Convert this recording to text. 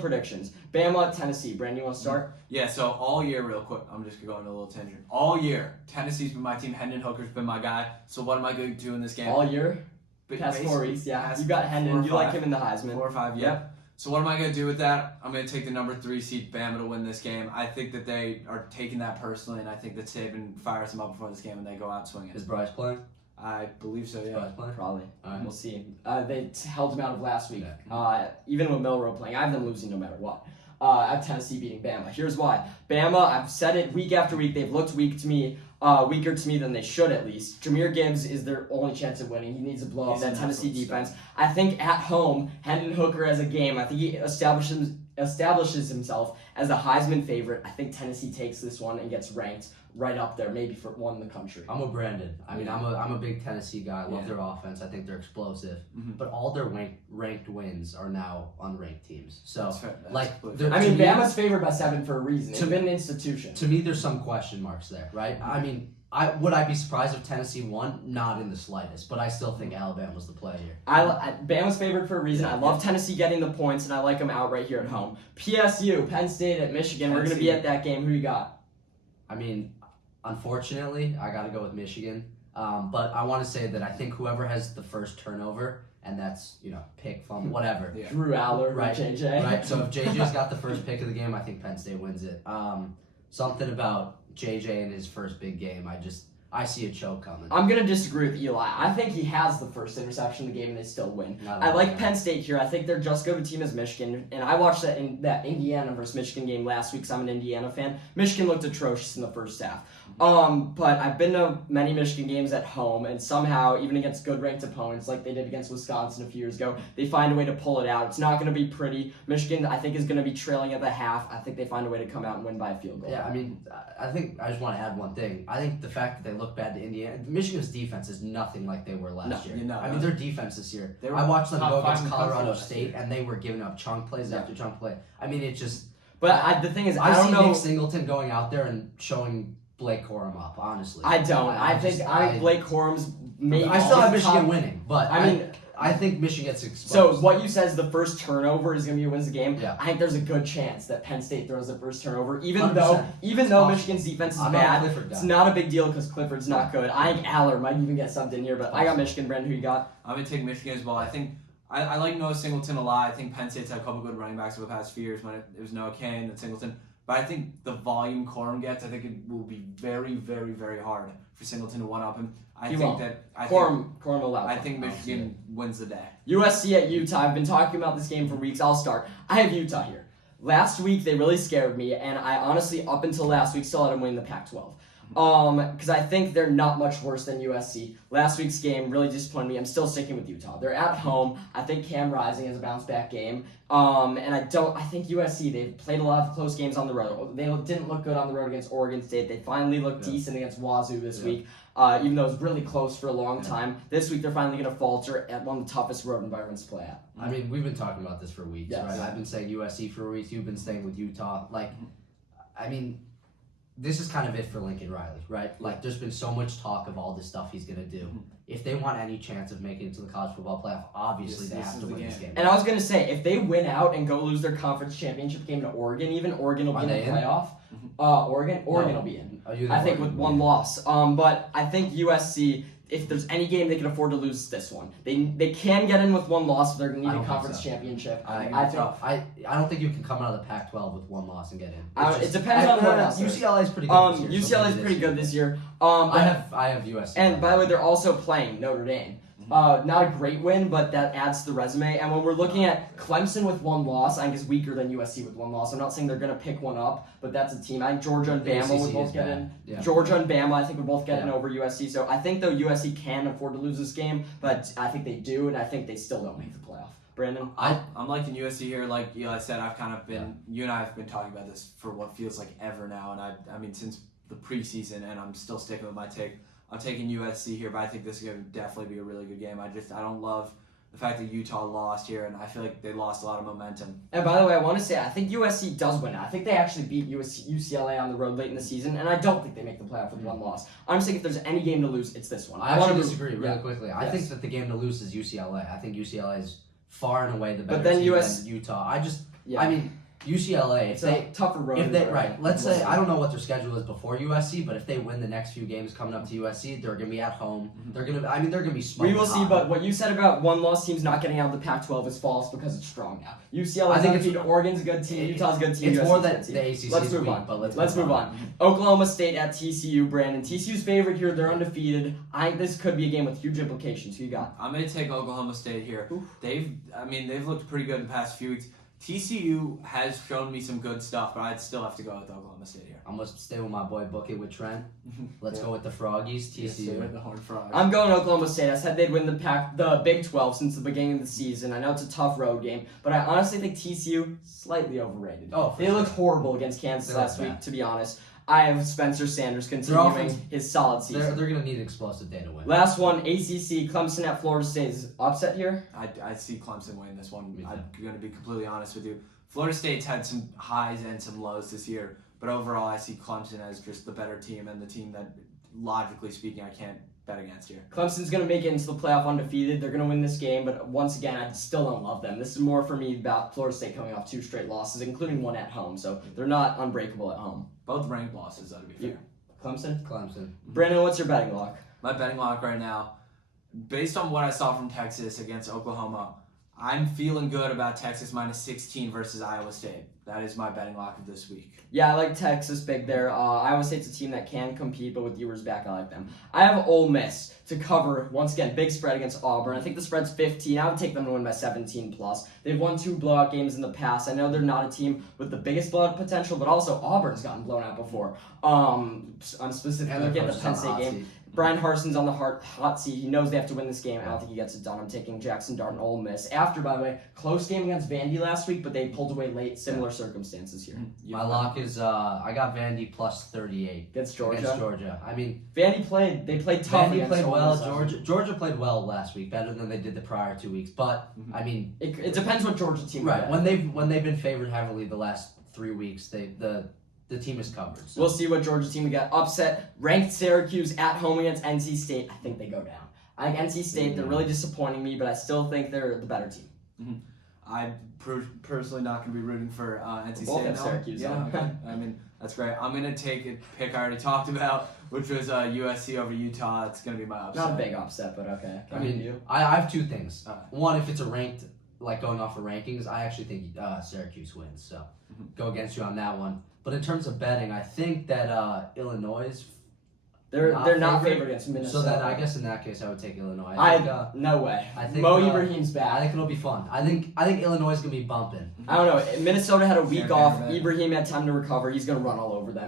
predictions. Bama, Tennessee. Brandon, you want to start? Yeah, so all year, real quick, I'm just going to go on a little tangent. All year, Tennessee's been my team. Hendon Hooker's been my guy. So what am I going to do in this game? All year? Past 4 weeks, yeah. You got Hendon. You like him in the Heisman. 4 or 5, yeah. Yep. So what am I going to do with that? I'm going to take the number 3 seed Bama to win this game. I think that they are taking that personally, and I think that Saban fires them up before this game and they go out swinging. Is Bryce playing? I believe so, yeah. Bryce playing? Probably. Right. We'll see. They held him out of last week. Even with Milroe playing, I have them losing no matter what. I have Tennessee beating Bama. Here's why. Bama, I've said it week after week, they've looked weaker to me than they should at least. Jahmyr Gibbs is their only chance of winning. He needs to blow up that Tennessee defense. I think at home, Hendon Hooker as a game, I think he establishes himself as a Heisman favorite. I think Tennessee takes this one and gets ranked right up there, maybe for one in the country. I'm with Brandon. I mean, I'm a big Tennessee guy. I love their offense. I think they're explosive. Mm-hmm. But all their ranked wins are now unranked teams. So, Bama's favored by 7 for a reason. It's been an institution. To me, there's some question marks there, right? Mm-hmm. I mean, would I be surprised if Tennessee won? Not in the slightest, but I still think Alabama was the play here. Bama's favored for a reason. I love Tennessee getting the points, and I like them out right here at home. PSU, Penn State at Michigan. We're going to be at that game. Who you got? I mean, unfortunately, I got to go with Michigan. But I want to say that I think whoever has the first turnover, and that's, pick, fumble, whatever. Yeah. Drew Aller, right? JJ. Right, so if JJ's got the first pick of the game, I think Penn State wins it. Something about JJ in his first big game, I see a choke coming. I'm going to disagree with Eli. I think he has the first interception of the game and they still win. I like Penn State here. I think they're just good of a team as Michigan. And I watched that Indiana versus Michigan game last week because I'm an Indiana fan. Michigan looked atrocious in the first half. But I've been to many Michigan games at home, and somehow, even against good ranked opponents like they did against Wisconsin a few years ago, they find a way to pull it out. It's not going to be pretty. Michigan, I think, is going to be trailing at the half. I think they find a way to come out and win by a field goal. Yeah, I mean, I just want to add one thing. I think the fact that they look bad to Indiana, Michigan's defense is nothing like they were last year. I mean, their defense this year, I watched them go against Colorado State, and they were giving up chunk plays after chunk play. I mean, it just... But the thing is, I don't know... Nick Singleton going out there and showing Blake Corum up, honestly. I don't. I think Blake Corum's maybe... I still have Michigan winning, but I think Michigan gets exposed. So what you said is the first turnover is going to be who wins the game. Yeah. I think there's a good chance that Penn State throws the first turnover, even though Michigan's defense is bad. It's not a big deal because Clifford's not good. I think Aller might even get something in here, but I got Michigan. Brandon, who you got? I'm going to take Michigan as well. I think I like Noah Singleton a lot. I think Penn State's had a couple good running backs over the past few years when it was Noah Kane and Singleton. But I think the volume Corum gets, I think it will be very, very, very hard for Singleton to one-up him. Corum will out. I think Michigan wins the day. USC at Utah. I've been talking about this game for weeks. I'll start. I have Utah here. Last week, they really scared me, and I honestly, up until last week, still had them win the Pac-12. Because I think they're not much worse than USC. Last week's game really disappointed me. I'm still sticking with Utah. They're at home. I think Cam Rising has a bounce-back game. And I think USC, they've played a lot of close games on the road. They didn't look good on the road against Oregon State. They finally looked decent against Wazoo this week, even though it was really close for a long time. This week, they're finally going to falter at one of the toughest road environments to play at. I mean, we've been talking about this for weeks, right? I've been saying USC for weeks. You've been staying with Utah. This is kind of it for Lincoln Riley, right? There's been so much talk of all this stuff he's going to do. If they want any chance of making it to the college football playoff, obviously they have to win this game. And I was going to say, if they win out and go lose their conference championship game to Oregon, Oregon will be in the playoff. Oregon will be in. I think with one loss. But I think USC, if there's any game they can afford to lose, it's this one. They can get in with one loss if they're going to need a conference championship. I don't think you can come out of the Pac-12 with one loss and get in. It depends on what else. UCLA is pretty good this year. UCLA is pretty good this year. I have USC. And by the way, they're also playing Notre Dame. Not a great win, but that adds to the resume. And when we're looking at Clemson with one loss, I think is weaker than USC with one loss. I'm not saying they're going to pick one up, but that's a team. I think Georgia and Bama would both get in. Yeah. Georgia and Bama, I think, would both get in over USC. So I think, though, USC can afford to lose this game, but I think they do, and I think they still don't make the playoff. Brandon? I'm liking USC here. Like Eli said, I've kind of been, you and I have been talking about this for what feels like ever now, and I mean, since the preseason, and I'm still sticking with my take. I'm taking USC here, but I think this is going to definitely be a really good game. I don't love the fact that Utah lost here, and I feel like they lost a lot of momentum. And by the way, I want to say, I think USC does win. I think they actually beat UCLA on the road late in the season, and I don't think they make the playoff with one loss. I'm saying if there's any game to lose, it's this one. I want to disagree really quickly. I think that the game to lose is UCLA. I think UCLA is far and away the better team than Utah. Yeah. I mean, UCLA, it's a tougher road. Let's say, I don't know what their schedule is before USC, but if they win the next few games coming up to USC, they're going to be at home. They're going to be smoking We will see, but what you said about one-loss teams not getting out of the Pac-12 is false because it's strong now. UCLA is undefeated, Oregon's a good team, Utah's a good team, It's USC's more a that good team. the ACC Let's is move weak, on. but Let's move on. Oklahoma State at TCU, Brandon. TCU's favorite here, they're undefeated. I think this could be a game with huge implications. Who you got? I'm going to take Oklahoma State here. Oof. They've looked pretty good in the past few weeks. TCU has shown me some good stuff, but I'd still have to go with Oklahoma State here. I'm going to stay with my boy Book It with Trent. Let's go with the Froggies, TCU. The Horned Frogs. I'm going Oklahoma State. I said they'd win the Big 12 since the beginning of the season. I know it's a tough road game, but I honestly think TCU slightly overrated. They looked horrible against Kansas last week, to be honest. I have Spencer Sanders continuing his solid season. They're going to need an explosive day to win. Last one, ACC, Clemson at Florida State. Is upset here? I see Clemson win this one. I'm going to be completely honest with you. Florida State's had some highs and some lows this year, but overall I see Clemson as just the better team and the team that, logically speaking, I can't bet against here. Clemson's going to make it into the playoff undefeated. They're going to win this game, but once again, I still don't love them. This is more for me about Florida State coming off 2 straight losses, including one at home, so they're not unbreakable at home. Both ranked losses, though, to be fair. Clemson. Brandon, what's your betting lock? My betting lock right now, based on what I saw from Texas against Oklahoma, I'm feeling good about Texas minus 16 versus Iowa State. That is my betting lock of this week. Yeah, I like Texas big there. Iowa State's a team that can compete, but with Ewers back, I like them. I have Ole Miss to cover, once again, big spread against Auburn. I think the spread's 15. I would take them to win by 17 plus. They've won 2 blowout games in the past. I know they're not a team with the biggest blowout potential, but also Auburn's gotten blown out before. I'm specifically looking at the Penn State game. Brian Harson's on the hot seat. He knows they have to win this game. I don't think he gets it done. I'm taking Jackson Dart and Ole Miss. After, by the way, close game against Vandy last week, but they pulled away late. Similar circumstances here. My lock is I got Vandy plus 38 against Georgia. I mean, Vandy played tough. Vandy played well. Georgia played well last week, better than they did the prior 2 weeks. But I mean, it depends what Georgia team. Right. When they've been favored heavily the last 3 weeks, the team is covered. So. We'll see what Georgia team we got. Upset, ranked Syracuse at home against NC State. I think they go down. I think NC State, they're really disappointing me, but I still think they're the better team. I'm personally not going to be rooting for NC State. Both have Syracuse. Yeah, okay. I mean, that's great. I'm going to take a pick I already talked about, which was USC over Utah. It's going to be my upset. Not a big upset, but okay. I have 2 things. One, if it's a ranked, like going off of rankings, I actually think Syracuse wins. So go against you on that one. But in terms of betting, I think that Illinois they're not favored against Minnesota. So then I guess in that case I would take Illinois. No way. I think Mo Ibrahim's back. I think it'll be fun. I think Illinois is gonna be bumping. I don't know. Minnesota had a week off. Ibrahim had time to recover. He's gonna run all over them.